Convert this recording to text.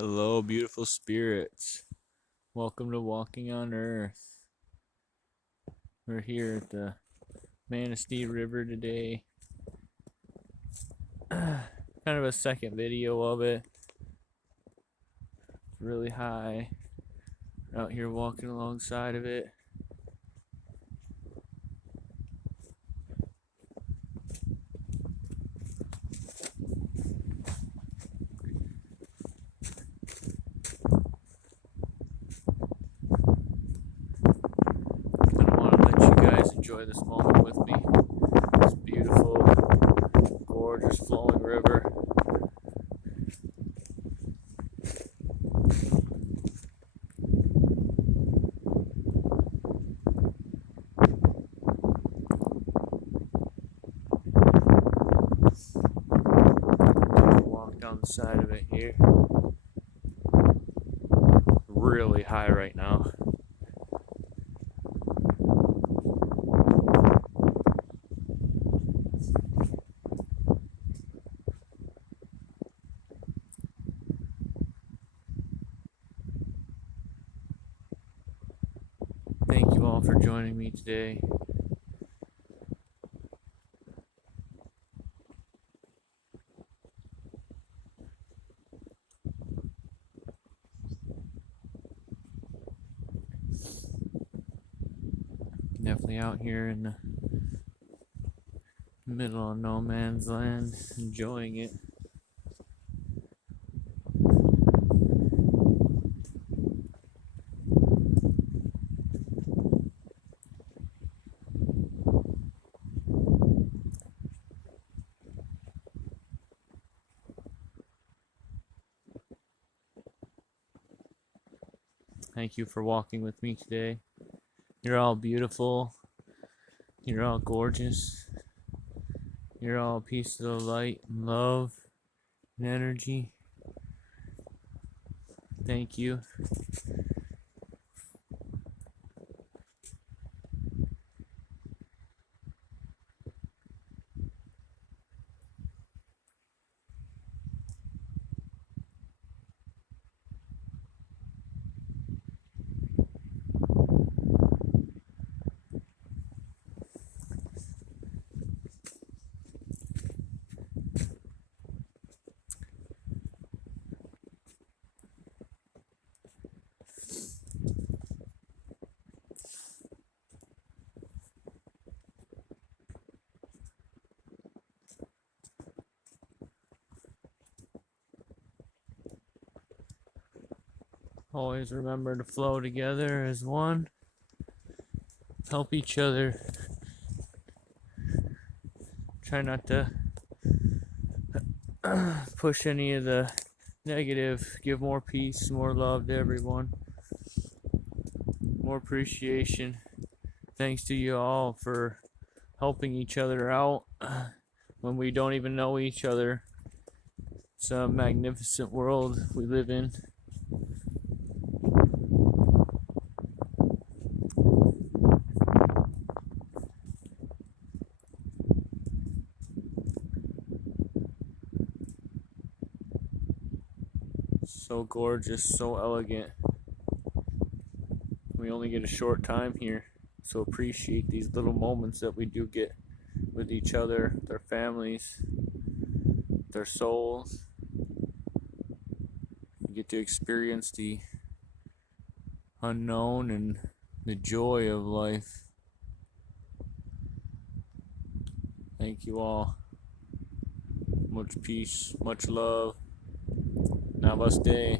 Hello, beautiful spirits. Welcome to Walking on Earth. We're here at the Manistee River today. Kind of a second video of it. It's really high. Out here walking alongside of it. I want to let you guys enjoy this moment with me. This beautiful, gorgeous flowing river. Walk down the side of it here. Really high right now. Thank you all for joining me today. Definitely out here in the middle of no man's land, enjoying it. Thank you for walking with me today. You're all beautiful. You're all gorgeous. You're all a piece of light and love and energy. Thank you. Always remember to flow together as one. Help each other. Try not to push any of the negative. Give more peace, more love to everyone. More appreciation. Thanks to you all for helping each other out when we don't even know each other. It's a magnificent world we live in. So gorgeous, so elegant. We only get a short time here, so appreciate these little moments that we do get with each other, their families, their souls. We get to experience the unknown and the joy of life. Thank you all. Much peace, much love. Namaste.